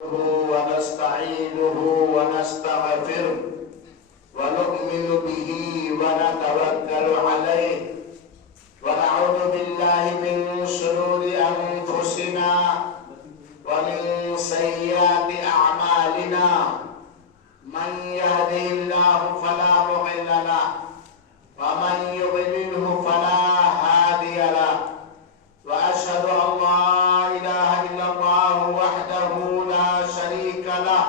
ونستعينه ونستغفره ونؤمن به ونتوكل عليه ونعوذ بالله من شرور أنفسنا ومن سيئات أعمالنا من يهده الله فلا مضل له ومن يضلله فلا هادي له وأشهد أن لا إله إلا الله وحده لا شريك له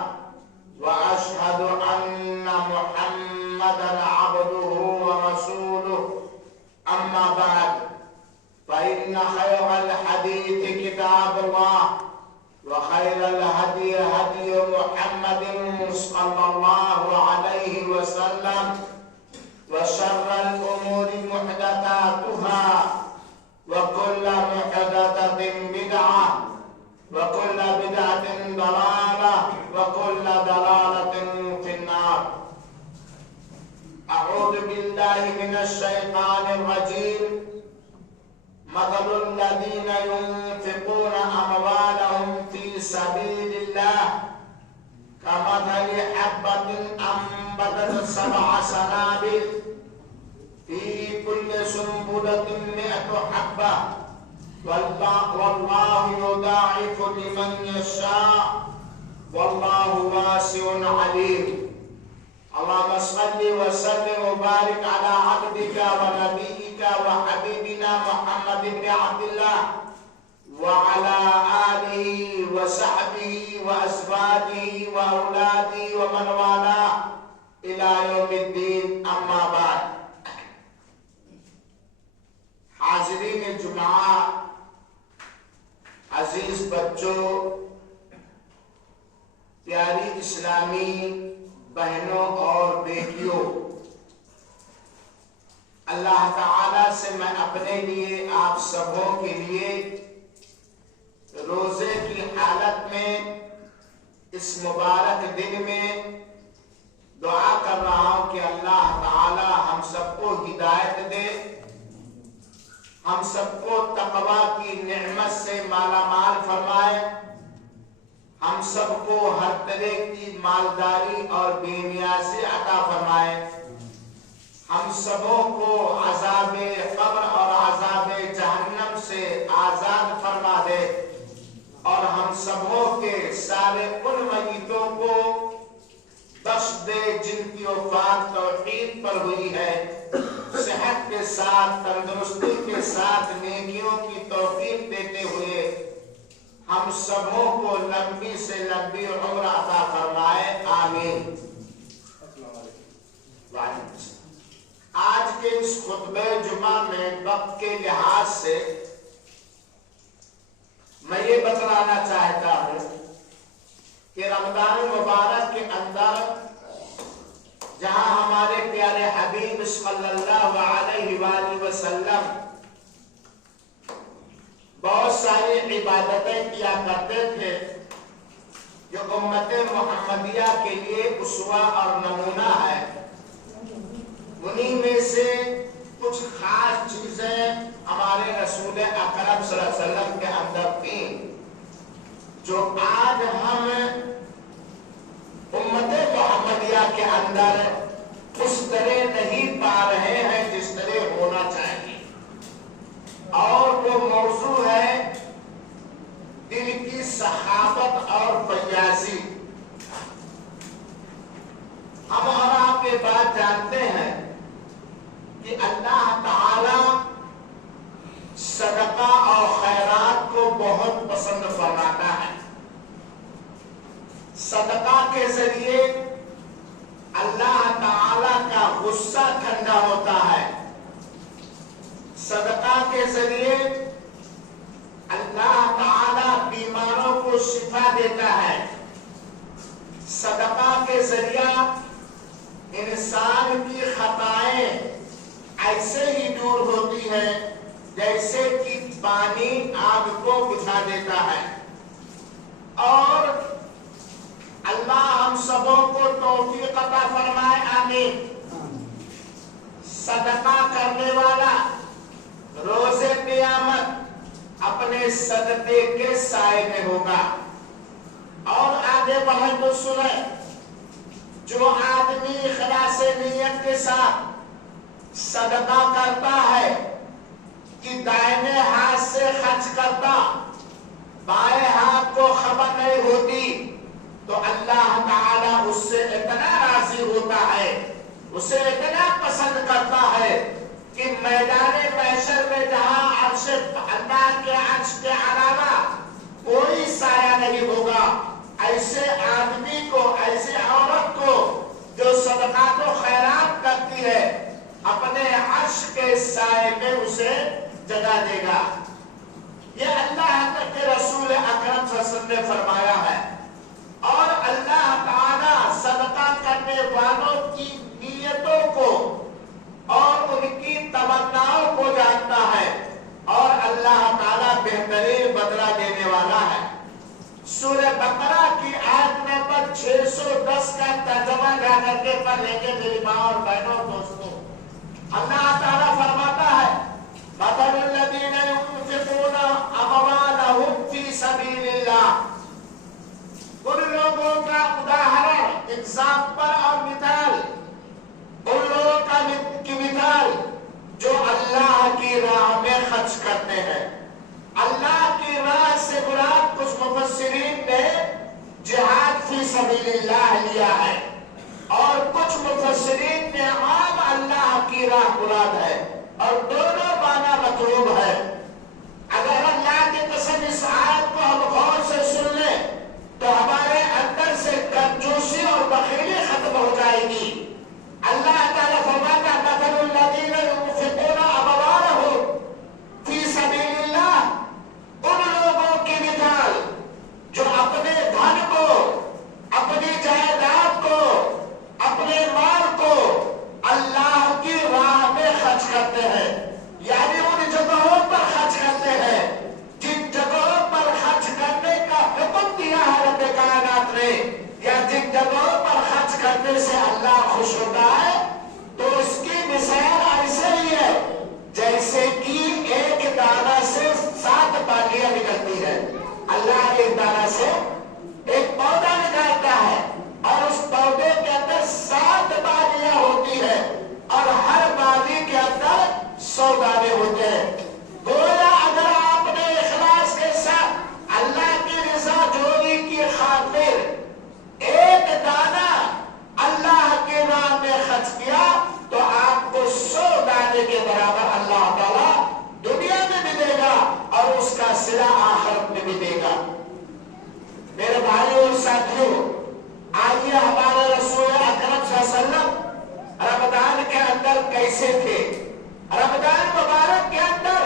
وأشهد أن محمدا عبده ورسوله أما بعد فإن خير الحديث كتاب الله وخير الهدي هدي محمد صلى الله عليه وسلم وشر الأمور محدثاتها وكل محدثة بدعة وكل بدعة ضلالة وكل ضلالة في النار. أعوذ بالله من الشيطان الرجيم. مثل الذين ينفقون أموالهم في سبيل الله كمثل حبة أنبتت 7 سنابل في كل سنبلة 100 حبة والله يضاعف لمن يشاء والله واسع عليم. اللهم صل وسلم وبارك على عبدك ونبيك وحبيبنا محمد بن عبد الله وعلى آله وصحبه وأزواجه وأولاده ومن والاه إلى يوم الدين. أما بعد. حاضرین جمعہ، عزیز بچوں، پیاری اسلامی بہنوں اور بیٹیوں، اللہ تعالی سے میں اپنے لیے، آپ سبوں کے لیے روزے کی حالت میں اس مبارک دن میں دعا کر رہا ہوں کہ اللہ تعالی ہم سب کو ہدایت دے، ہم سب کو تقوی کی نعمت سے مالا مال فرمائے، ہم سب کو ہر طرح کی مالداری اور بے نیازی عطا فرمائے، ہم سبوں کو عذاب قبر اور عذاب جہنم سے آزاد فرما دے، اور ہم سبوں کے سارے ان میتوں کو بخش دے جن کی وفات توحید پر ہوئی ہے، صحت کے ساتھ، تندرستی کے ساتھ نیکیوں کی توفیق دیتے ہوئے ہم سبوں کو لمبی سے لمبی عمر عطا فرمائے، آمین۔ آج کے اس خطبہ جمعہ میں وقت کے لحاظ سے میں یہ بتلانا چاہتا ہوں کہ رمضان مبارک کے اندر جہاں ہمارے پیارے حبیب صلی اللہ علیہ وآلہ وسلم بہت ساری عبادتیں کیا کرتے تھے جو امت محمدیہ کے لیے اسوہ اور نمونہ ہے، انہی میں سے کچھ خاص چیزیں ہمارے رسول اکرم صلی اللہ علیہ وسلم کے اندر تھیں جو آج ہم امت محمدیہ کے اندر اس طرح نہیں پا رہے ہیں جس طرح ہونا چاہیے، اور وہ موضوع ہے دل کی سخاوت اور فیاضی۔ ہم اور آپ یہ بات جانتے ہیں کہ اللہ تعالی صدقہ اور خیرات کو بہت پسند فرماتا ہے۔ صدقہ کے ذریعے اللہ تعالی کا غصہ ٹھنڈا ہوتا ہے، صدقہ کے ذریعے اللہ تعالی بیماروں کو شفا دیتا ہے، صدقہ کے ذریعہ انسان کی خطائیں ایسے ہی دور ہوتی ہیں جیسے کہ پانی آگ کو بجھا دیتا ہے۔ اور اللہ ہم سبوں کو توفیق عطا فرمائے، آمین۔ صدقہ کرنے والا روز قیامت اپنے صدقے کے سائے میں ہوگا، اور آگے بڑھیں تو سنیں، جو آدمی خلاص نیت کے ساتھ صدقہ کرتا ہے کہ دائنے ہاتھ سے خرچ کرتا، بائیں ہاتھ کو خبر نہیں ہوتی، تو اللہ تعالیٰ اس سے اتنا راضی ہوتا ہے، اسے اتنا پسند کرتا ہے کہ میدان محشر میں جہاں عرش اللہ کے عرش کے علاوہ کوئی سایہ نہیں ہوگا، ایسے آدمی کو، ایسے عورت کو جو صدقات و خیرات کرتی ہے، اپنے عرش کے سائے میں اسے جگہ دے گا۔ یہ اللہ کے رسول اکرم صلی اللہ علیہ وسلم نے فرمایا ہے۔ اور اللہ تعالیٰ صدقہ کرنے والوں کی نیتوں کو اور ان کی تمناؤں کو جانتا ہے، اور اللہ تعالیٰ بہترین بدلہ دینے والا ہے۔ سورہ بقرہ کی آیت نمبر 610 کا ترجمہ جا کر کے پڑھ لیں گے میری ماں اور بہنوں اور دوستوں۔ اللہ تعالیٰ فرماتا ہے مثل الذین ينفقون اموالهم فی سبیل اللہ، ان لوگوں کا اداہرن، ایگزامپل اور مثال، ان لوگوں کی مثال جو اللہ کی راہ میں خرچ کرتے ہیں۔ اللہ کی راہ سے مراد کچھ مفسرین نے جہاد فی سبیل اللہ لیا ہے، اور کچھ مفسرین نے عام اللہ کی راہ مراد ہے، اور دونوں معنی مطلوب ہے۔ اگر اللہ کی قسم اس آیت کو ہم غور سے سن لیں تو ہمارے اندر سے کنجوسی اور بخیلی ختم ہو جائے گی۔ اللہ تعالیٰ فرماتا ہے مثل الذین ينفقون اموالهم فی سبیل اللہ، ان لوگوں کی مثال جو اپنے دھن کو، اپنی جائیداد کو، اپنے مال کو اللہ کی راہ میں خرچ کرتے ہیں، یعنی ان جگہوں پر خرچ کرتے ہیں جن جگہوں پر خرچ کرنے کا حکم دیا ہے رب کائنات نے، یا جن جگہوں پر خرچ کرنے سے اللہ خوش ہوتا ہے، تو اس کی مثال ایسے ہی ہے جیسے کہ ایک دانہ سے 7 بالیاں نکلتی ہے۔ اللہ ایک دانہ سے ایک پودا نکالتا ہے، اور اس پودے کے اندر 7 بالیاں ہوتی ہے، اور ہر بالی کے اندر 100 دانے ہوتے ہیں۔ گویا اگر آپ نے اخلاص کے ساتھ اللہ کی رضا جوئی کی خاطر ایک دانہ اللہ کی راہ میں خرچ کیا تو آپ کو 100 دانے کے برابر اللہ تعالیٰ دنیا میں بھی دے گا، اور اس کا صلہ آخرت میں بھی دے گا۔ میرے بھائیوں اور ساتھیوں، آئیے ہمارے رسول اکرم صلی اللہ علیہ وسلم رمضان کے اندر کیسے تھے۔ رمضان مبارک کے اندر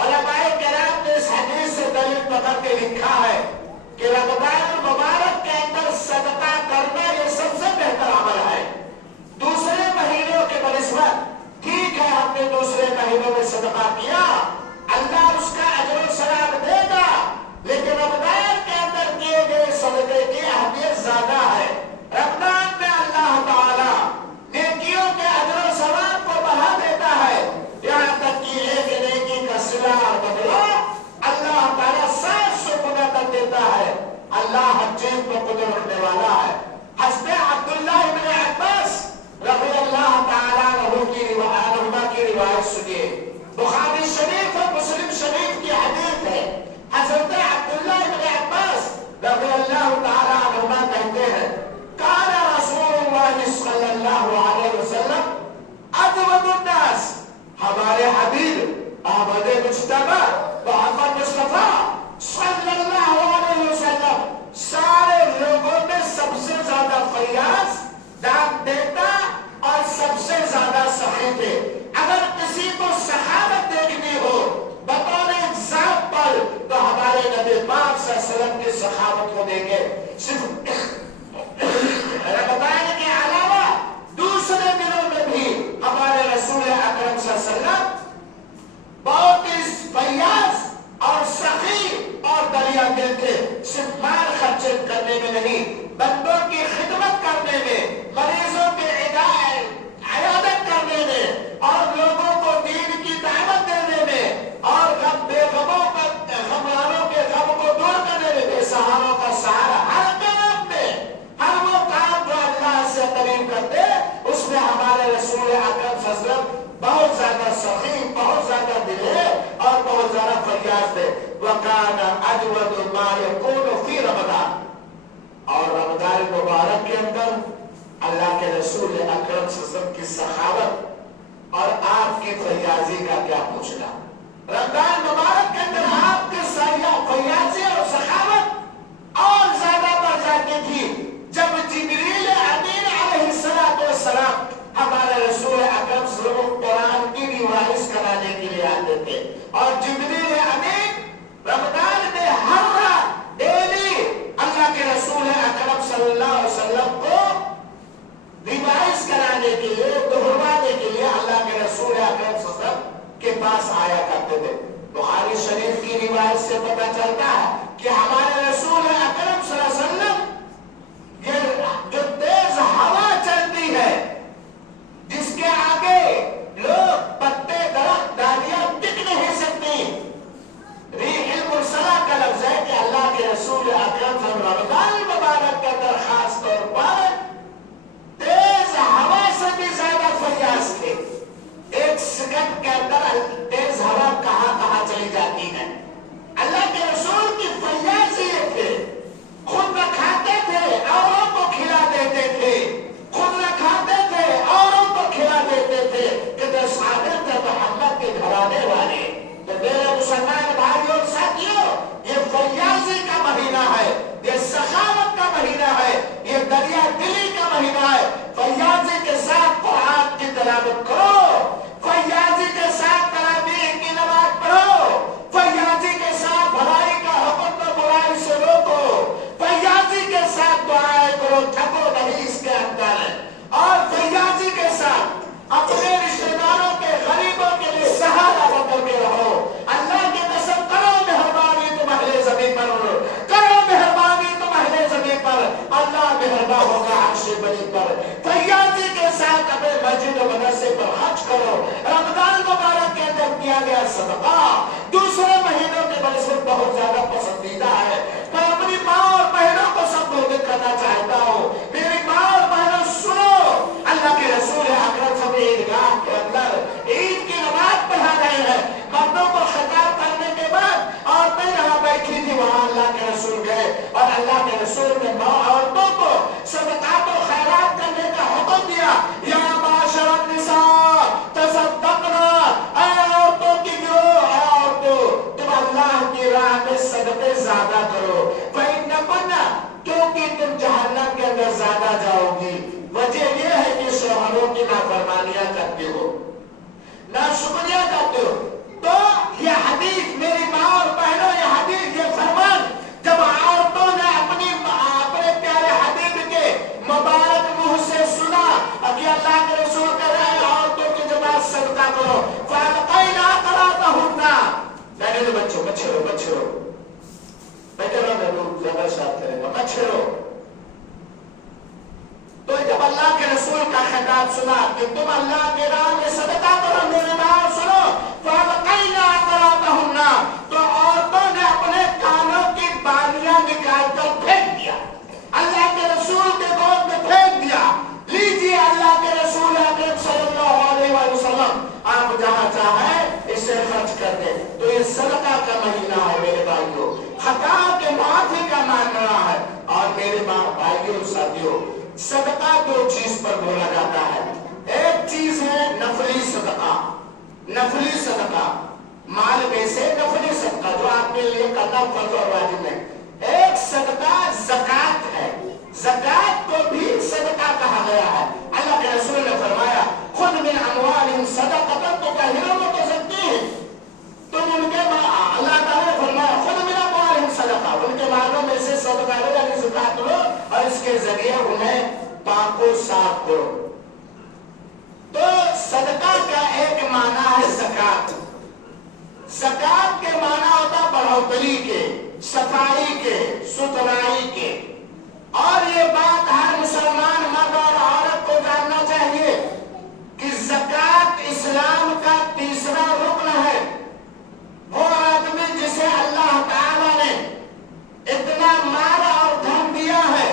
علماء کرام نے اس حدیث سے دلیل پکڑ کے لکھا ہے کہ رمضان مبارک کے اندر صدقہ کرنا یہ سب سے بہتر عمل ہے۔ دوسرے مہینوں کے بنسبت ٹھیک ہے ہم نے دوسرے مہینوں میں صدقہ کیا، اللہ اس کا اجر و ثواب دے گا، لیکن رمضان کے اندر کیے گئے صدقے کی اہمیت زیادہ ہے۔ رمضان میں اللہ تعالیٰ نیکیوں کے اجر و ثواب کو بڑھا دیتا ہے، یہاں تک کہ ایک نیکی کا صلہ اور بدلہ اللہ تعالیٰ 700 گنا کر دیتا ہے۔ اللہ ہر چیز پر قدرت رکھنے والا ہے۔ حضرت عبداللہ بن عباس رضی اللہ تعالیٰ عنہ کی روایت سنیے، بخاری شریف اور مسلم شریف کی حدیث ہے۔ حضرت عبداللہ بن عباس رضی اللہ تعالیٰ عنہ کہتے ہیں قال رسول اللہ صلی اللہ علیہ وسلم اجود الناس، ہمارے حبیب احمد مجتبی محمد مصطفیٰ صلی اللہ علیہ وسلم سارے لوگوں میں سب سے زیادہ فیاض، دان دیتا اور سب سے زیادہ سخی تھے۔ اگر کسی کو سخاوت دیکھنی ہو بطور ایگزامپل تو ہمارے نبی پاک صلی اللہ علیہ وسلم کی سخاوت کو دیکھیں۔ صرف رمضان کے علاوہ دوسرے دنوں میں بھی ہمارے رسول اکرم صلی اللہ علیہ وسلم بہت ہی فیاض اور سخی اور دریا دل تھے، صرف مال خرچ کرنے میں نہیں، بندوں کی خدمت کرنے میں، مریضوں کی عیادت کرنے میں، اور لوگوں کو دین کی دعوت دینے میں، اور غم بے غموں کا غم والوں کے غم کو دور کرنے میں، بے سہاروں کا سہارا صلی اللہ علیہ وسلم کی سخاوت اور آپ کی فیاضی کا کیا پوچھنا. رمضان مبارک کے اندر آپ کے فیاضی اور سخاوت اور زیادہ بڑھ جاتی تھی جب جبریل امین علیہ السلام ہمارے رسول اکرم صلی اللہ علیہ وسلم قرآن کی ریوائز کرانے کے لیے آتے تھے. اور جبریل امین رمضان میں ہر رات ڈیلی اللہ کے رسول اکرم صلی اللہ علیہ وسلم کو ریوائز کرانے کے لیے دہرانے کے لیے اللہ کے رسول اکرم صلی اللہ علیہ وسلم کے پاس آیا کرتے تھے. بخاری شریف کی روایت سے پتہ چلتا ہے کہ ہمارے رسول اکرم صلی اللہ علیہ وسلم یہ جو تیز ہوا چلتی ہے جس کے آگے لوگ پتے درخت ڈالیاں ٹک نہیں سکتی، ریح المرسلہ کا لفظ ہے کہ اللہ کے رسول اکرم صلی اللہ علیہ وسلم رمضان مبارک کے اندر خاص طور پر تیز ہوا سے بھی زیادہ فیاض تھے. ایک سیکنڈ کے اندر تیز ہوا کہاں کہاں چلی جاتی ہے. اللہ کے رسول کی فیاض یہ تھے، خود نہ کھاتے تھے اوروں کو کھلا دیتے تھے، خود نہ کھاتے تھے اوروں کو کھلا دیتے تھے کہ جو صادق تھے محمد کے گھرانے والے. تو میرے مسلمان بھائیوں اور ساتھیوں، یہ فیاضی کا مہینہ ہے، یہ سخاوت کا مہینہ ہے، یہ دریا دلی کا مہینہ ہے. فیاضی کے ساتھ قرآن کی تلاوت کرو، فیاضی کے ساتھ تراویح کی نماز پڑھو، فیاضی کے ساتھ بھلائی کا حکم و برائی سے روکو، فیاضی کے ساتھ دعائیں کرو، تھکو نہیں اس کے اندر. اور فیاضی کے ساتھ اپنے رشتہ داروں کے غریبوں کے لیے سہارا بن کے رہو. اللہ کی قسم کرو مہربانی تم اہل زمین پر، کرو مہربانی تم اہل زمین پر، اللہ مہربان ہوگا عرش بنی پر. فیاضی کے ساتھ اپنے مسجد و مدرسے پر خرچ کرو. رمضان مبارک کے اندر کیا گیا صدقہ دوسرے مہینوں کے بنسبت بہت زیادہ پسندیدہ ہے. میں اپنی ماں اور بہنوں کو سمبودھت کرنا چاہتا ہوں. میری ماں اور بہنوں سنو، اللہ کے رسول اکرم صلی اللہ علیہ وسلم عیدگاہ کے اندر عید کی نماز پڑھا رہے ہیں. مردوں کو خطاب کرنے کے بعد عورتیں یہاں بیٹھی تھی، وہاں اللہ کے رسول گئے اور اللہ کے رسول نے عورتوں کو صدقات و خیرات کرنے کا حکم دیا. یا معاشر النساء تصدقنا، اے عورتوں کی گروہ، اے عورتوں تم اللہ کی راہ میں صدقے زیادہ کرو. فإنکن، کیونکہ تم جہنم کے اندر زیادہ جاؤ گی. وجہ یہ ہے کہ شوہروں کی نافرمانیاں کرتے ہو، ناشکریہ کرتے ہو. تو یہ حدیث میری ماں اور بہنوں، یہ حدیث، یہ فرمان جب عورتوں نے اپنے پیارے حبیب کے مبارک منہ سے سنا کہ اللہ کے رسول کہہ رہے ہیں عورتوں کی جماعت صدقہ کرو، فَأَلْقَيْنَا أَقْلَامَهُنَّ، میں نے بچوں بچے رہو بیٹھے رہو، زیادہ شاد کرے گا، بچے رہو. تو جب اللہ کے رسول کا خطاب سنا کہ تم اللہ کے راہ میں صدقہ کرو، میرے بات سنو، فَأَلْقَيْنَا أَقْلَامَهُنَّ، تو عورتوں نے اپنے کانوں کی بالیاں نکال کر پھینک دیا، اللہ کے رسول کے گود میں پھینک دیا. لیجیے اللہ کے رسول اکرم صلی اللہ علیہ وسلم، آپ جہاں چاہیں اسے خرچ کر دیں. تو یہ صدقہ کا مہینہ ہے میرے بھائیوں، خطا کے معافی کا مہینہ ہے. اور میرے بھائیوں ساتھیوں، صدقہ دو چیز پر بولا جاتا ہے. ایک چیز ہے نفلی صدقہ، نفلی صدقہ مال میں سے نفلی صدقہ جو آپ کے لیے کرنا فرض اور واجب ہے. ایک صدقہ زکات ہے، زکات کو بھی صدقہ کہا گیا ہے. اللہ کے رسول نے فرمایا خذ من اموالهم صدقۃ تطہرهم وتزکیہم، تم ان کے اللہ تعالیٰ نے فرمایا خذ من اموالهم صدقہ، ان کے مالوں میں سے صدقہ لو یعنی زکات لو اور اس کے ذریعے انہیں پاک و صاف کرو. تو صدقہ کا ایک معنی ہے زکات. زکات کے معنی ہوتا بڑھوتری کے، صفائی کے، ستھرائی کے. اور یہ بات ہر مسلمان مرد اور عورت کو جاننا چاہیے کہ زکات اسلام کا تیسرا رکن ہے. وہ آدمی جسے اللہ تعالیٰ نے اتنا مال اور دھن دیا ہے،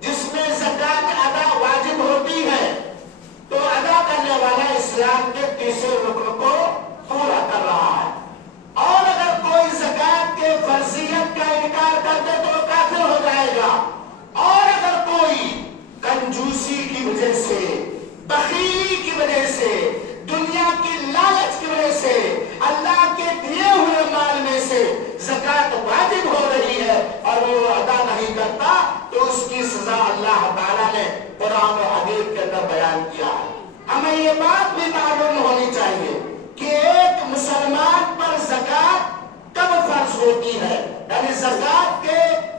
جس میں زکات ادا واجب ہوتی ہے، تو ادا کرنے والا اسلام کے تیسرے رکن کو پورا کر رہا ہے. اور اگر کوئی زکات کے فرضیت کا انکار کر دے تو وہ کافر ہو جائے گا. کی سزا اللہ تعالیٰ نے قرآن و حدیث کے اندر بیان کیا ہے۔ ہمیں یہ بات بھی معلوم ہونی چاہیے کہ ایک مسلمان پر زکوٰۃ کب فرض ہوتی ہے، یعنی زکوٰۃ کے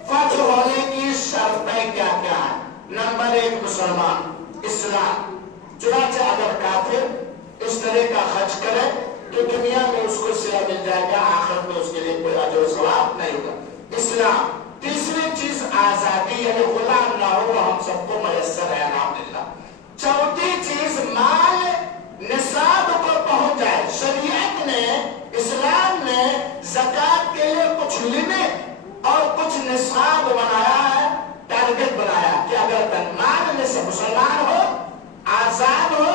فرض ہونے کی شرطیں کیا کیا ہیں۔ نمبر 1 مسلمان، اسلام۔ چنانچہ اگر کافر اس طرح کا خرچ کرے تو دنیا میں اس کو سیا مل جائے گا، آخرت میں اس کے لیے کوئی اجر و ثواب نہیں ہوگا۔ اسلام۔ تیسری چیز آزادی، یعنی غلام نہ ہو، ہم سب کو میسر ہے الحمدللہ۔ چوتھی چیز مال نصاب کو پہنچ جائے۔ شریعت نے، اسلام نے زکوٰۃ کے لیے کچھ لمٹ اور کچھ نصاب بنایا ہے، ٹارگٹ بنایا کہ اگر مال نصاب، مسلمان ہو، آزاد ہو،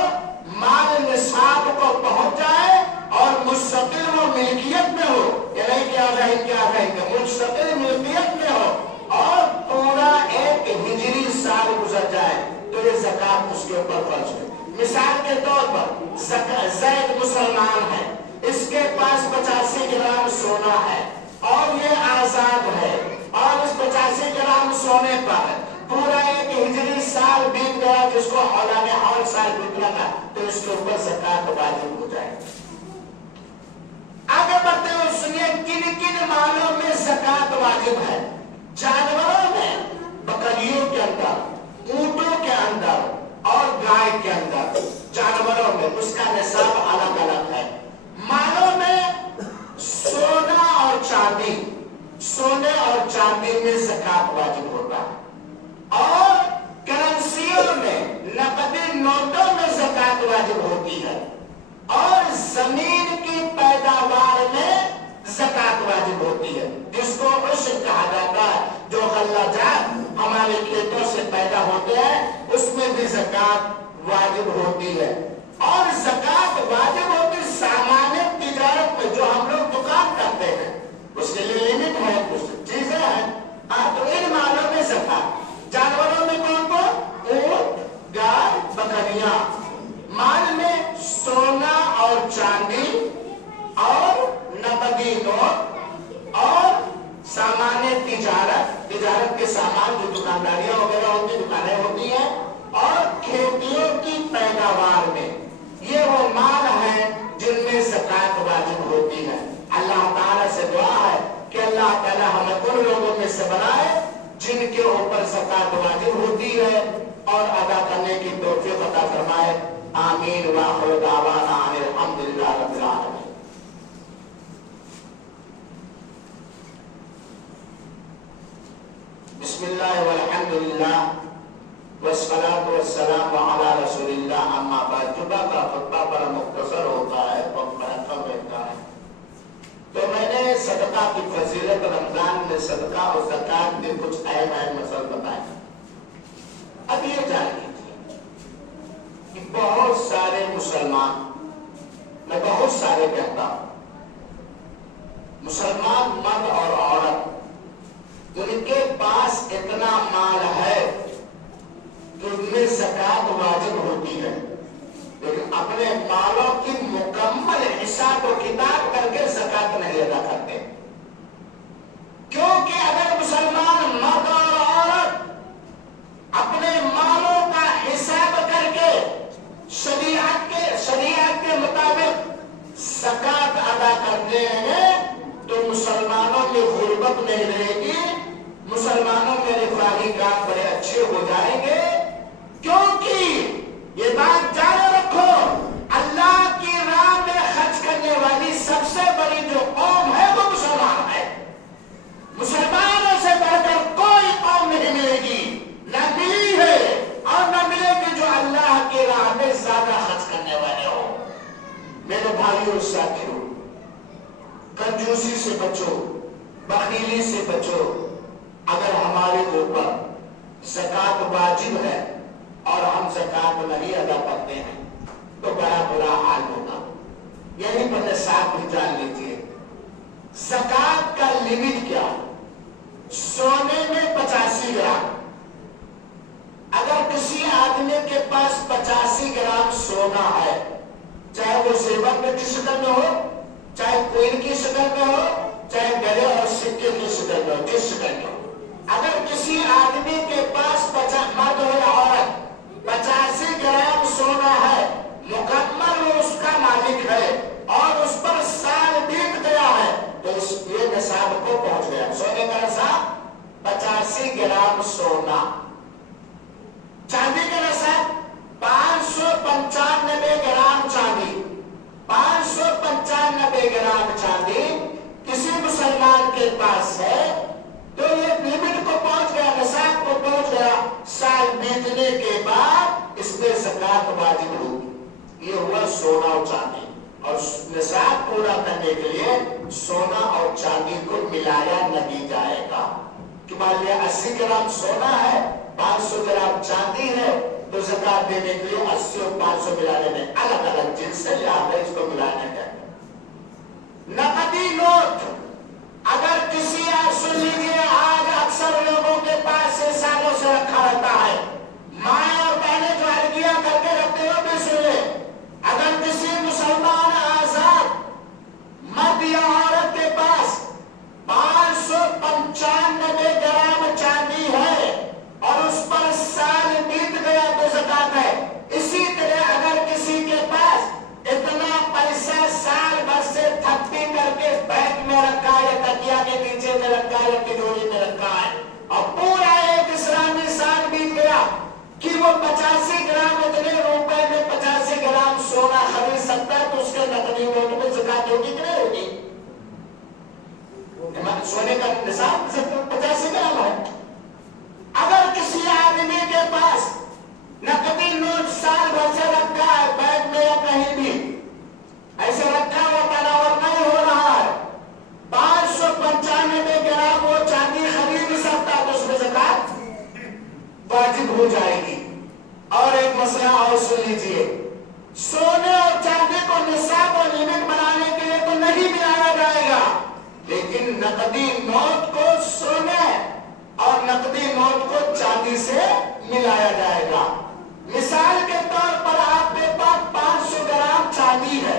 مال نصاب کو پہنچ جائے اور مستقل و ملکیت میں ہو، یہ نہیں کیا رہیں گے، مستقل ملکیت میں ہو اور پورا ایک ہجری سال گزر جائے تو یہ زکوٰۃ اس کے اوپر فرض ہے۔ مثال کے طور پر زید مسلمان ہے، اس کے پاس 85 گرام سونا ہے اور یہ آزاد ہے، اور اس 85 گرام سونے پر پورا ایک ہجری سال بیت گیا جس کو حولانِ حول سال بیتنا تھا، تو اس کے اوپر زکوٰۃ واجب ہو جائے۔ آگے بڑھتے ہوئے سنیے کن کن مالوں میں زکوٰۃ واجب ہے۔ جانوروں میں، بکریوں کے اندر، اونٹوں کے اندر اور گائے کے اندر، جانوروں میں اس کا نصاب الگ الگ ہے۔ مالوں میں سونا اور چاندی، سونے اور چاندی میں زکوٰۃ واجب ہوتا ہے، اور کرنسیوں میں، نقدی نوٹوں میں زکوٰۃ واجب ہوتی ہے، اور زمین کی پیداوار میں زکوٰۃ واجب ہوتی ہے، جس کو عشر کہا جاتا ہے، جو غلہ جات ہمارے کھیتوں سے پیدا ہوتے ہیں اس میں بھی زکوٰۃ واجب ہوتی ہے۔ اور زکوٰۃ واجب ہوتی سامان تجارت میں، جو ہم لوگ دکان کرتے ہیں، اس کے لیے لمٹ ہے، کچھ چیزیں ہیں، تو ان مالوں میں زکوٰۃ۔ جانوروں میں کون کون؟ اونٹ، گائے، بکریاں۔ مال میں سونا اور چاندی اور نقدی نوٹ اور سامان تجارت، تجارت کے سامان جو دکانداریاں وغیرہ ہوتی، دکانیں ہوتی ہیں، اور کھیتیوں کی پیداوار میں، یہ وہ مال ہیں جن میں زکوٰۃ واجب ہوتی ہے۔ اللہ تعالیٰ سے دعا ہے کہ اللہ تعالیٰ ہمیں ان لوگوں میں سے بنائے جن کے اوپر زکوٰۃ واجب ہوتی ہے اور ادا کرنے کی توفیق عطا فرمائے۔ آمین وآخر دعوانا ان الحمدللہ رب العالمین۔ بسم اللہ والحمدللہ والصلاة والسلام علی رسول اللہ، اما بعد۔ جمعہ کا خطبہ بڑا مختصر ہوتا ہے اور محکم رہتا ہے، تو میں نے صدقہ کی فضیلت، رمضان میں صدقہ اور زکوٰۃ کے کچھ اہم مسائل بتائے۔ اب یہ جان لیجیے کہ بہت سارے مسلمان، میں بہت سارے کہتا ہوں، مسلمان مرد اور عورت، ان کے پاس اتنا مال ہے کہ ان میں زکوٰۃ واجب ہوتی ہے، لیکن اپنے مالوں کی مکمل حساب و کتاب کر کے زکوٰۃ نہیں ادا کرتے، کیونکہ اگر مسلمان مرد اور عورت اپنے مالوں کا حساب کر کے شریعت کے مطابق زکوٰۃ ادا کرتے ہیں تو مسلمانوں میں غربت نہیں رہے گی، مسلمانوں میں رفاہی کام بڑے اچھے ہو جائیں گے، کیونکہ یہ بات جان رکھو، اللہ کی راہ میں خرچ کرنے والی سب سے بڑی جو قوم ہے وہ مسلمان ہے۔ مسلمانوں سے بڑھ کر کوئی قوم نہیں ملے گی، نہ ملی ہے اور نہ ملے گی جو اللہ کی راہ میں زیادہ خرچ کرنے والے ہو۔ میرے بھائیوں اور ساتھیوں، کنجوسی سے بچو، بخیلی سے بچو۔ اگر ہمارے اوپر زکوٰۃ واجب ہے اور ہم زکوٰۃ نہیں ادا کرتے ہیں تو بڑا برا حال ہوگا۔ یہی پر نصاب بھی جان لیجیے، زکوٰۃ کا لمٹ کیا؟ سونے میں 85 گرام۔ اگر کسی آدمی کے پاس 85 گرام سونا ہے، چاہے وہ زیور کی شکل میں ہو، چاہے کوئن کی شکل میں ہو، چاہے گلے اور سکے کی شکل میں ہو، جس شکل میں ہو، اگر کسی آدمی کے پاس سونے کا نصاب 85 گرام سونا، چاندی کا نصاب 595 گرام چاندی، 595 گرام چاندی کسی مسلمان کے پاس ہے تو یہ لیمٹ کو پہنچ گیا، نصاب کو پہنچ گیا، سال بیتنے کے بعد اس میں زکات واجب ہوگی۔ یہ ہوا سونا اور چاندی، اور نصاب پورا کرنے کے لیے سونا اور چاندی کو ملایا نہیں جائے گا کہ مان لیا 80 گرام سونا ہے، 500 گرام چاندی ہے، تو زکات دینے کے لیے 80 اور 500 ملانے میں الگ الگ جنس سے لہٰذا اس کو ملانا جائے گا۔ نقدی نوٹ اگر کسی، آپ سن لیجیے، آج اکثر لوگوں کے پاس سے سالوں سے رکھا رہتا ہے، مائیں اور بہنیں جو ہرگیاں کر کے رکھتے ہو بھی سن لیں، اگر کسی مسلمان آزاد مرد یا عورت کے پاس 595 گرام چاندی ہے اور اس پر سال بیت گیا تو زکات ہے۔ اسی طرح اگر کسی کے پاس اتنا پیسہ سال بھر سے تھپی کر کے بینک میں رکھا ہے، یا تکیا کے نیچے میں رکھا ہے، یا تجوری میں رکھا ہے، اور پورا ایک اسلامی سال بیت گیا کہ وہ 85 گرام اتنے روپے میں 85 گرام سونا خرید سکتا ہے، تو اس کے نقدی نوٹ میں زکات ہوگی کہ نہیں ہوگی؟ سونے کا نصاب 85 گرام ہے۔ اگر کسی آدمی کے پاس نقدی نوٹ سال بھر سے رکھا ہے بینک میں یا کہیں بھی ایسے رکھا ہوا تداول نہیں ہو رہا ہے، 595 گرام وہ چاندی خرید سکتا ہے، تو اس میں زکات واجب ہو جائے گی۔ اور ایک مسئلہ اور سن لیجیے، سونے اور چاندی کو نصاب اور لیمٹ بنانے کے لیے تو نہیں ملایا جائے گا، لیکن نقدی نوٹ کو سونے اور نقدی نوٹ کو چاندی سے ملایا جائے گا۔ مثال کے طور پر آپ کے پاس 500 گرام چاندی ہے،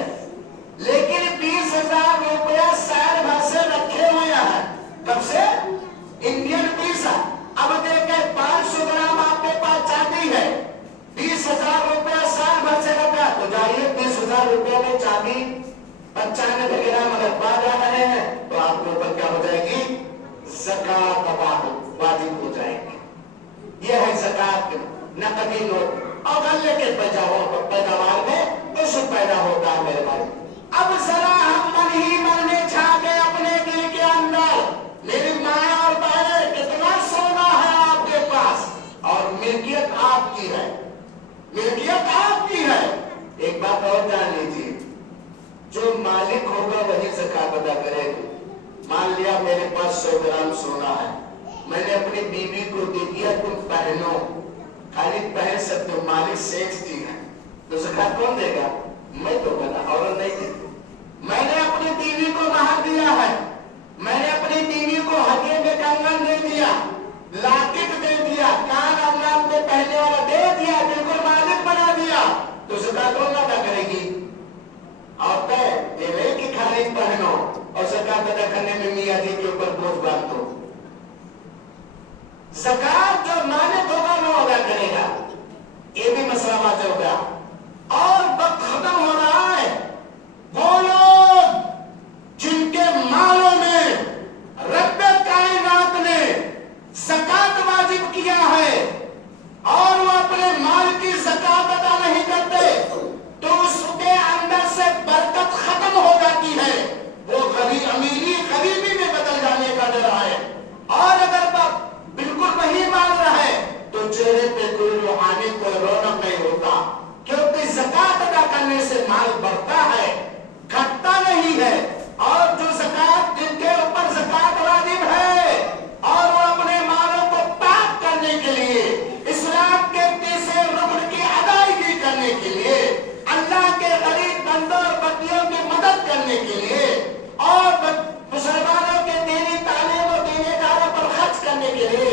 لیکن 20,000 روپیہ سال بھر سے رکھے ہوئے ہیں۔ کب سے؟ Indian visa. اب دیکھیں 500 گرام آپ کے پاس چاندی ہے، 20,000 روپیہ سال بھر سے رکھا، تو جائیے 20,000 روپیہ میں چاندی 95 گرام اگر پا جا رہے ہیں تو آپ کے اوپر کیا ہو جائے گی؟ زکات واجب ہو جائے گی۔ یہ ہے زکات نقدی نوٹ۔ اور غلے کے پیداوار میں عشر پیدا ہوتا ہے میرے بھائی۔ اب ذرا ہم من ہی من میں چھا کے اپنے دل کے اندر، میری ماں اور بہنیں، کتنا سونا ہے آپ کے پاس اور ملکیت آپ کی ہے، ملکیت آپ کی ہے۔ ایک بات اور جان لیجیے، جو مالک ہوگا وہی زکات ادا کرے گا۔ مان لیا میرے پاس 100 گرام سونا ہے، میں نے اپنی بیوی کو دے دیا، تم پہنو، خالی پہن سکتے ہو، مالک سیکھ دی ہے، تو زکات کون دے گا؟ میں تو بتا، عورت نہیں دے گی۔ میں نے اپنی بیوی کو مہر دیا ہے، میں نے اپنی بیوی کو ہدیے میں کنگن دے دیا، لاکٹ دے دیا، کان اور ناک میں پہننے والا دے دیا، بالکل مالک بنا دیا، تو زکات کون ادا کرے گی؟ عورتیں یہ نہیں کہ خالی پہنو اور زکات ادا کرنے میں میاں جی کے اوپر بوجھ باندھ دو۔ زکات جو مالک ہوگا وہ ادا کرے گا۔ یہ بھی مسئلہ واضح ہو گیا۔ اور وقت ختم ہو رہا ہے، وہ لوگ جن کے مالوں میں رب کائنات نے زکات واجب کیا ہے اور وہ اپنے مال کی زکات ادا نہیں کرتے، تو اس کے اندر سے برکت ختم ہو جاتی ہے، وہ امیری غریبی میں بدل جانے کا ڈر ہے۔ اور اگر بالکل وہی مال رہے تو چہرے پہ کوئی روحانی کوئی رونق نہیں ہوتا، کیونکہ زکات ادا کرنے سے مال بڑھتا ہے، گھٹتا نہیں ہے۔ اور جو زکات، جن کے اوپر زکات واجب ہے اور وہ اپنے مالوں کو پاک کرنے کے لیے، اسلام کے تیسرے رکن کی ادائیگی کرنے کے لیے، اللہ کے غریب بندوں اور بندیوں کی مدد کرنے کے لیے، اور مسلمانوں کے دینی تعلیم و دینی اداروں پر خرچ کرنے کے لیے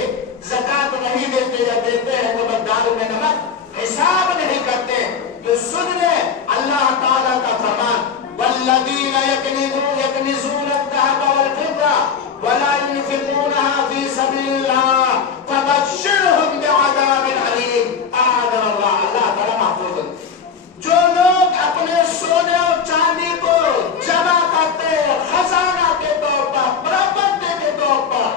زکات نہیں دیتے یا دیتے ہیں تو دال میں نمک حساب نہیں کرتے، تو سن لے اللہ تعالیٰ کا فرمان، والذین یکنزون الذهب والفضة ولا ينفقونها في سبيل الله فبشرهم بعذاب علیم۔ اعاذنا اللہ، اللہ تعالیٰ محفوظ ہے۔ جو لوگ اپنے سونے اور چاندی کو جمع کرتے خزانہ کے طور پر، پراپرٹی کے طور پر،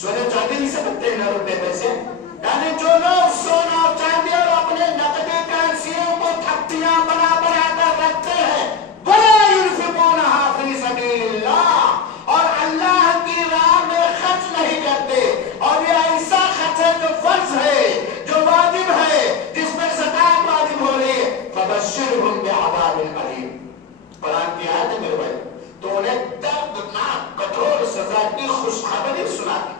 سونے چاندی نہیں سکتے نہ روپے پیسے. یعنی جو لوگ سونا چاندی اور اپنے نقدی کرنسیوں کو تھپیاں بنا بنا کر رکھتے ہیں وَلَا يُنْفِقُونَهَا فِي سَبِيلِ اللَّهِ اور اللہ کی راہ میں خرچ نہیں کرتے. اور یہ ایسا خرچ ہے جو فرض ہے, جو واجب ہے, جس پر زکات واجب ہو رہی ہے. فَبَشِّرْهُمْ بِعَذَابٍ أَلِيمٍ. قرآن کی آیت ہے میرے بھائی, تو انہیں دردناک کٹھور سزا کی خوشخبری سنا دی.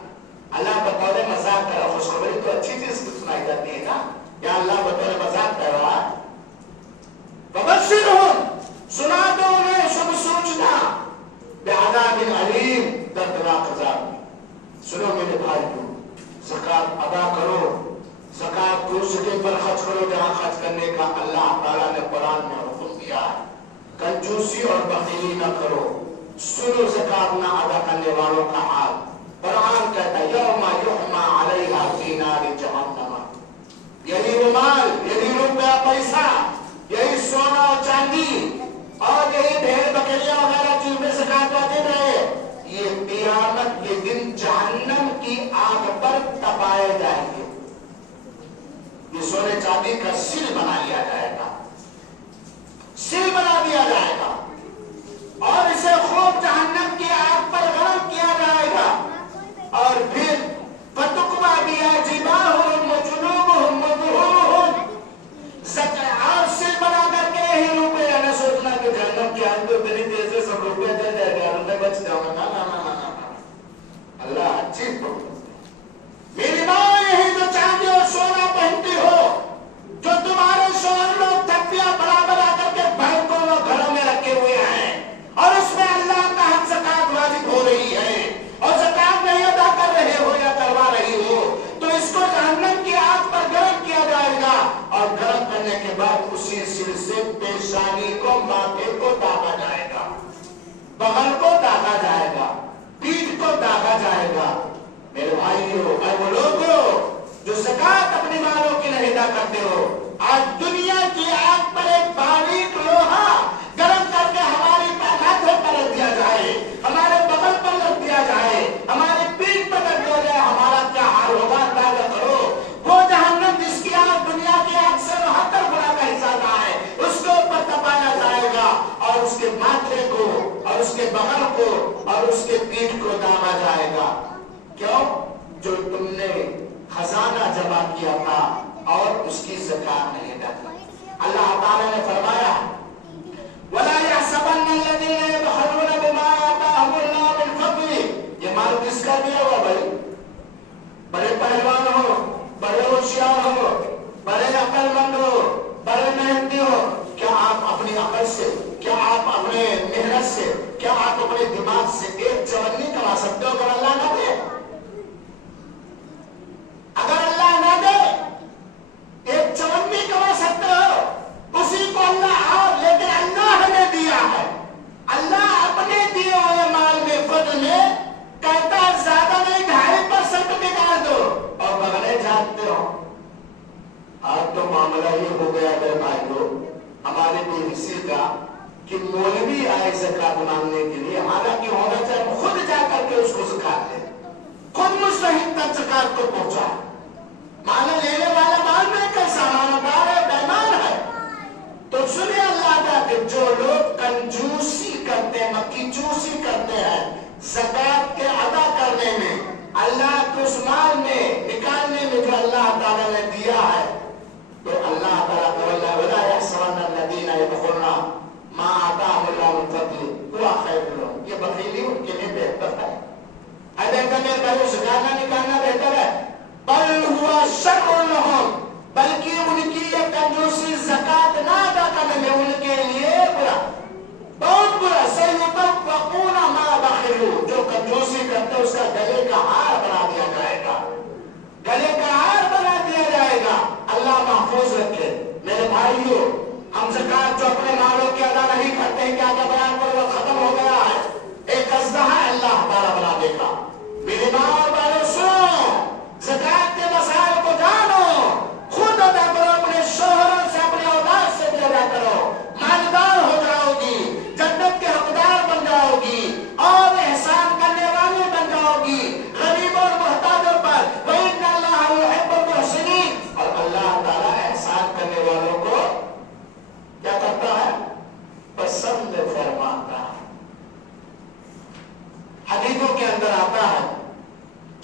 اللہ بطور مذاق کر رہا, خوشخبری تو اچھی چیز کی سنائی جاتی ہے نا, یا اللہ بطور مذاق کر رہا ہے. فبشرہم, سنا دو انہیں شب سوچنا, بعذاب علیم, دردناک عذاب. سنو میرے بھائیو, زکات ادا کرو, زکات دوسرے پر خرچ کرو جہاں خرچ کرنے کا اللہ تعالیٰ نے قرآن میں حکم دیا ہے. کنجوسی اور بخیلی نہ کرو. سنو زکات نہ ادا کرنے والوں کا حال. قرآن کہتا ہے یوم یحما علیہا فی نار جہنم. یہی رومال, یہی روپیہ پیسہ, یہی سونا اور چاندی اور یہی بھیڑ بکریاں وغیرہ چیز میں زکات واجب ہے, یہ قیامت کے دن جہنم کی آگ پر تپائے جائیں گے. یہ سونے چاندی کا سل بنا لیا جائے گا, سل بنا دیا جائے گا اور اسے خوب جہنم کی آگ پر گرم کیا جائے گا. اور پھر فتقوا بیا جباہم وجنوبہم وظہورہم, اور سل بنا کر کے یہی روپے نہ سوچنا کہ جہنم کی آگ تو اتنی تیز سے سب روپے جل جائے گا, میں بچ جاؤں گا. نا نا نا نا نا, اللہ اچھی بات. میری ماں یہی جو چاندی اور سونا پہنتی ہو, جو تمہارے شوہر لوگ تھپیاں بنا بنا کر کے بینکوں اور گھروں میں رکھے ہوئے ہیں, اور اس میں اللہ کا حق زکات واجب ہو رہی ہے, اور زکات نہیں ادا کر رہے ہو یا کروا رہی ہو, تو اس کو جہنم کی آگ پر گرم کیا جائے گا. اور گرم کرنے کے بعد اسی سل سے پیشانی کو, ماتھے کو داغا جائے گا, بغل کو داغا جائے گا, پیٹھ کو داغا جائے گا. میرے بھائیو, اے وہ لوگو جو زکات اپنی مالوں کی نہیں ادا کرتے ہو, آج دنیا کی آگ پر ایک باریک لوہا گرم کر کے ہماری ماتھے پر رکھ دیا جائے, ہمارے بغل پر رکھ دیا جائے, ہمارے پیٹھ پر رکھ دیا جائے, ہمارا کیا حال ہوگا اندازہ کرو. وہ جہنم جس کی آگ دنیا کی آگ سے 79 گنا کا حصہ رہا ہے, اس کے اوپر تپایا جائے گا, اور اس کے ماتھے کو اور اس کے بغل کو اور اس کے پیٹھ کو داغا جائے گا. کیوں؟ جو تم نے خزانہ جمع کیا تھا اور اس کی زکات نہیں ادا کی. اللہ تعالیٰ نے فرمایا وَلَا يَحْسَبَنَّ الَّذِينَ يَبْخَلُونَ بِمَا آتَاهُمُ اللَّهُ مِنْ فَضْلِهِ. یہ مال کس کا دیا ہوا بھائی؟ بڑے پہلوان ہو, بڑے ہوشیار ہو, بڑے عقل مند ہو, بڑے محنتی ہو, کیا آپ اپنی عقل سے, کیا آپ اپنے محنت سے, کیا آپ اپنے دماغ سے ایک چونی کما سکتے ہو اگر اللہ نہ دے؟ اگر اللہ نہ دے ایک چونی کما سکتے ہو, اسی کو اللہ اور, لیکن اللہ نے دیا ہے. اللہ اپنے دیے ہوئے مال میں فضل میں کہتا ہے زیادہ نہیں 2.5% نکال دو, اور بغلے جانتے ہو. آج تو معاملہ یہ ہو گیا میرے بھائیو ہمارے بے حسی کا کہ مولوی آئے زکات مانگنے کے لیے, حالانکہ ہونا چاہیے خود جا کر کے اس کو زکات دے, خود مستحق تک زکات کو پہنچا. مال لینے والا مال میں کیسا مالدار ہے, بیمان ہے. تو سنیں اللہ کا کہ جو لوگ کنجوسی کرتے ہیں, مکی چوسی کرتے ہیں زکات کے ادا کرنے میں, اللہ کے اس مال میں نکالنے میں جو اللہ تعالیٰ نے دیا ہے, تو اللہ تعالیٰ وَلَا يَحْسَبَنَّ الَّذِينَ يَبْخَلُونَ مَا آتَاهُمُ اللَّهُ مِنْ فَضْلِهِ هُوَ خَيْرٌ لَهُمْ. یہ بخیلی ان کے لیے بہتر ہے. بہتر میرے بھائی زکات نہ نکالنا بہتر ہے. بل هُوَ شَرٌّ لَهُمْ, بلکہ ان کی یہ کنجوسی زکات نہ ادا کرنے میں ان کے لیے برا, بہت برا. سَيُطَوَّقُونَ مَا بَخِلُوا, جو کنجوسی کرتے اس کا گلے کا ہار بنا دیا جائے گا, گلے کا ہار بنا دیا جائے گا. اللہ محفوظ رکھے. میرے بھائیو, ہم زکات جو اپنے مالوں کی ادا نہیں کرتے ہیں, کیا بیان پر وہ ختم ہو گیا ہے, ایک اژدہا اللہ تعالیٰ بنا دے گا. میرے ماں اور بھائیو سنو, زکات کے مسائل کو جانو, خود ادا کرو, اپنے شوہروں سے, اپنے اولاد سے بھی ادا کرو, مالدار ہو جاؤ گی, جنت کے حقدار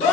2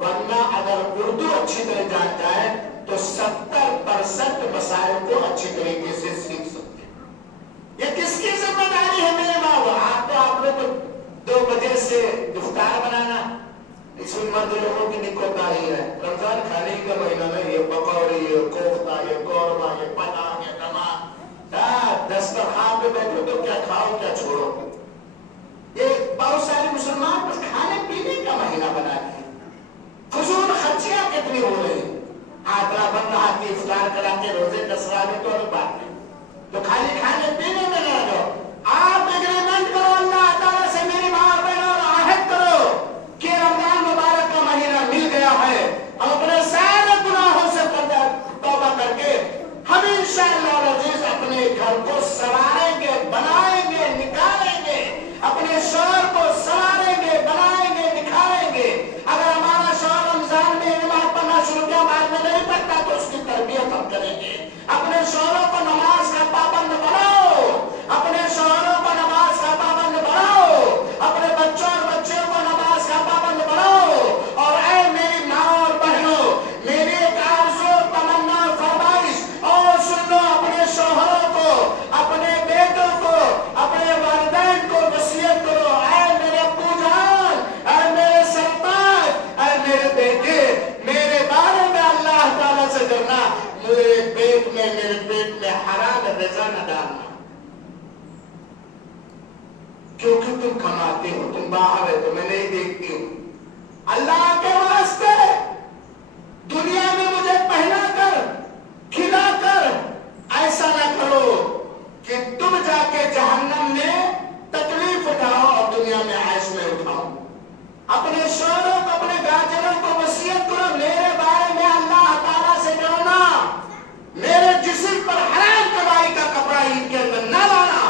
ورنہ اگر اردو اچھی طرح جان جائے تو 70% مسائل کو اچھی طریقے سے سیکھ سکتے ہیں. یہ کس کی ذمہ داری ہے میرے ماں باپ؟ تو آپ لوگ 2 بجے سے افطار بنانا, اس میں مرد لوگوں کی دقت آئی ہے. رمضان کھانے کا مہینہ میں یہ پکوڑی, یہ کوفتہ, یہ قورمہ, یہ پلاؤ, یہ کباب, دسترخوان پہ بیٹھو تو کیا کھاؤ کیا چھوڑو. یہ بہت سارے مسلمان بس کھانے پینے کا مہینہ بنا ہے. فضول خرچیاں کتنی ہو رہی ہیں. آدرا بن رہا کہ افطار کرا کے روزے کسرا دے تو الگ بات ہے, تو خالی کھانے پینے میں نہ رہو. آپ اگریمنٹ کرو اللہ تعالیٰ سے, میری ماں بہن, اور عہد کرو کہ رمضان مبارک کا مہینہ مل گیا ہے, ہم اپنے سارے گناہوں سے توبہ کر کے ہم انشاءاللہ العزیز اپنے گھر کو سنواریں گے, بنائیں گے, نکالیں گے, اپنے شوہر کو سنواریں گے, بنائیں گے, دکھائیں گے. اگر ہمارا شوہر رمضان میں نماز پڑھنا شروع کیا بعد میں نہیں پڑھتا تو اس کی تربیت ہم کریں گے. اپنے شوہروں کو نماز کا پابند بناؤ, اپنے شوہروں کو نماز کا پابند بناؤ, اپنے بچوں اور بچوں کو نماز کا پابند بناؤ. اور اے میری ماں اور بہنوں, میری ایک آرزو, تمنا اور فرمائش اور سن لو, اپنے شوہروں کو, اپنے بیٹوں کو, اپنے والدین کو وصیت کرو, اے میرے ابو جان, اے میرے سرتاج, اے میرے بیٹے, میرے بارے میں اللہ تعالیٰ سے ڈرنا, میرے پیٹ میں حرام رضا نہ ڈالنا, کیونکہ تم کماتے ہو, تم باہر ہے تو میں نہیں دیکھتی ہوں. اللہ کے واسطے دنیا میں مجھے پہنا کر, کھلا کر ایسا نہ کرو کہ تم جا کے جہنم میں تکلیف اٹھاؤ اور دنیا میں عیش میں اٹھاؤ. اپنے شوہروں کو, اپنے گارجنوں کو وصیت کرو, میرے بارے میں اللہ تعالیٰ سے ڈرنا, میرے جسم پر حرام کمائی کا کپڑا عید کے اندر نہ لانا,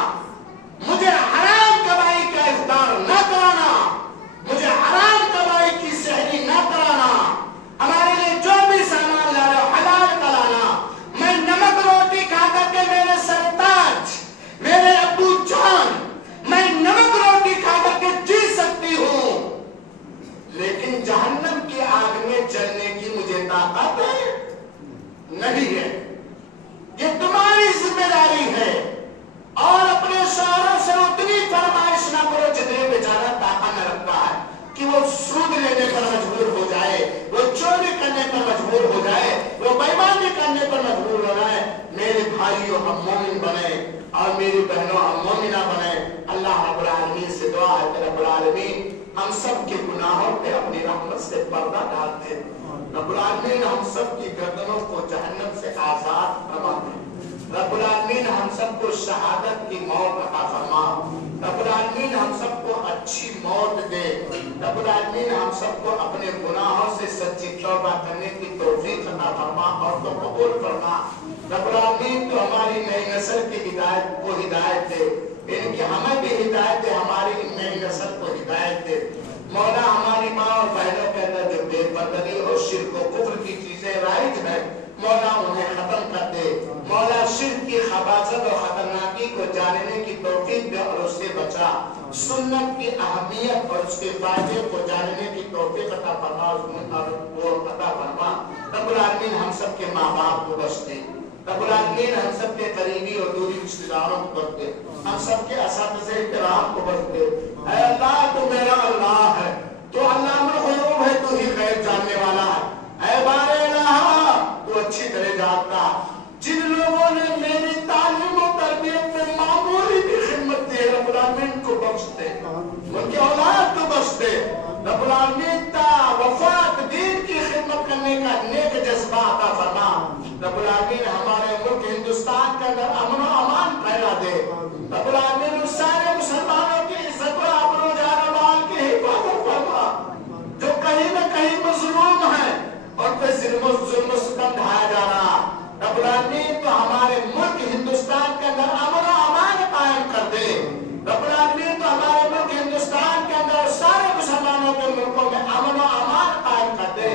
مجھے حرام کمائی کا افطار نہ کرانا, مجھے حرام کمائی کی سحری نہ کرانا. ہمارے لیے جو بھی سامان لا رہے ہو حلال کا لانا. میں نمک روٹی کھا کر کے, میرے سرتاج, میرے ابو جان, میں نمک روٹی کھا کر کے جی سکتی ہوں, لیکن جہنم کی آگ میں جلنے کی مجھے طاقت نہیں ہے. یہ تمہاری ذمہ داری ہے. اور اپنے شوہروں سے اتنی فرمائش نہ کرو جتنے بیچارہ طاقت نہ رکھتا ہے کہ وہ سود لینے پر مجبور ہو جائے, وہ چوری کرنے پر مجبور ہو جائے, وہ بےایمانی کرنے پر مجبور ہو جائے. میرے بھائیوں, ہم مومن بنے اور میری بہنوں ہم مومنہ بنے. اللہ رب العالمین سے دعا ہے کہ رب العالمین ہم سب کے گناہوں پہ اپنی رحمت سے پردہ ڈال دے. رب العالمین ہم سب کی گردنوں کو جہنم سے آزاد فرما دے. رب العالمین ہم سب کو شہادت کی موت عطا فرما. رب العالمین ہم سب کو اچھی موت دے. رب العالمین ہم سب کو اپنے گناہوں سے سچی توبہ کرنے کی توفیق عطا فرما اور تو قبول فرما. رب العالمین تو ہماری نئی نسل کی ہدایت کو ہدایت دے, ان کی ہمیں بھی ہدایت دے, ہماری نئی نسل کو ہدایت دے. مولا ہماری ماں اور بہنوں کے اندر جو بے پردگی اور شرک و کفر کی چیزیں رائج ہیں, مولا انہیں ختم کر دے. مولا شرک کی خباثت اور خطرناکی کو جاننے کی توفیق دے اور اس سے بچا. سنت کی اہمیت اور اس کے فائدے کو جاننے کی توفیق عطا فرما اور وہ عطا فرما. رب العالمین ہم سب کے ماں باپ کو بخش دے. رب العالمین ہم سب کے قریبی اور دوری رشتہ داروں کو بخش دے. ہم سب کے اساتذہ کرام کو بخش دے. اے اللہ, تو میرا اللہ ہے, تو علام الغیوب ہے, تو ہی غیب جاننے والا ہے. اے بار الہ, تو اچھی طرح جانتا. جن لوگوں نے میری تعلیم و تربیت میں معمولی بھی خدمت دی, رب العالمین کو بخش دے, ان کی اولاد کو بخش دے. رب العالمین تا وفات دین کی خدمت کرنے کا نیک جذبہ عطا فرما. رب العالمین ہمارے ملک ہندوستان کے اندر امن و امان پھیلا دے. رب العالمین اس سارے مسلمانوں کی عزت و آبرو و جان و مال کی حفاظت فرما جو کہیں نہ کہیں مظلوم ہیں, اور پہ ظلم و ستم ڈھایا جا رہا. رب العالمین تو ہمارے ملک ہندوستان کے اندر امن و امان قائم کر دے. رب العالمین تو ہمارے ملک ہندوستان کے اندر سارے مسلمانوں کے ملکوں میں امن و امان قائم کر دے,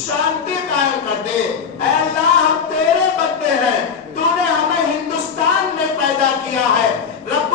شانتی قائم کر دے. اے اللہ, ہم تیرے بندے ہیں, تو نے ہمیں ہندوستان میں پیدا کیا ہے. رب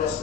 10